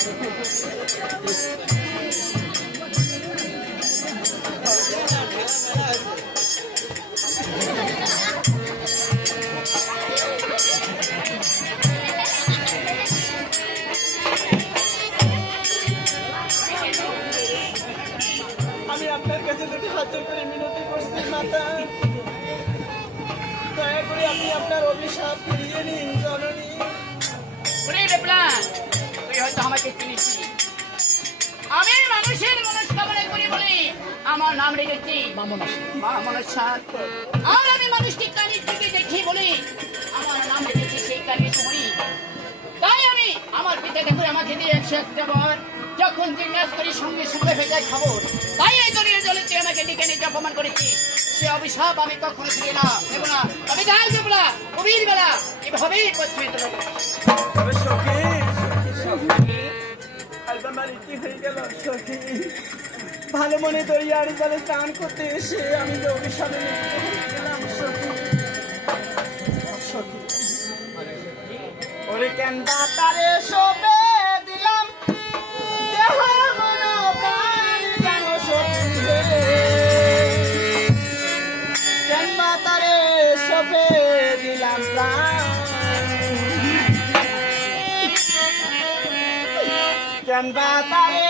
আমি আপনার কাছে দুটি হাত করে মিনতি করছি মাতা, দয়া করে আপনি আপনার অভিশাপ ফিরিয়ে নিন জননী। তুই হয়তো আমাকে চিনিস, আমি মানুষের মনস্কামনা করি বলে আমার নাম রেখেছি মা মনসা। আর আমি মানুষকে কানের দিকে দেখি বলে আমার নাম রেখেছি সেই কানের সময়। তাই আমি আমার পিতা ঠাকুর আমাকে দিয়ে 101টা বার যখন জিজ্ঞাসা করি সঙ্গে সঙ্গে হয়ে যায় খবর। তাই এই দলীয় জলে তুই আমাকে ডেকে নিয়ে অপমান করেছিস, সে অভিশাপ আমি কখনো ফিরে না নেব না। আমি কাল বেলা কবির বেলা এভাবেই করছি। তবে সখী, সখী, আজ আমার কি হয়ে গেল সখী? ভালো মনে দরিয়ার জলে স্নান করতে এসে আমি যে অভিশাপে লিপ্ত হয়ে গেলাম সখী। সখী, ওরে কেন তারে সবে দিলাম দেহ মন প্রাণ কেন সখী রে? কেন তারে সবে দিলাম প্রাণ, কেন তারে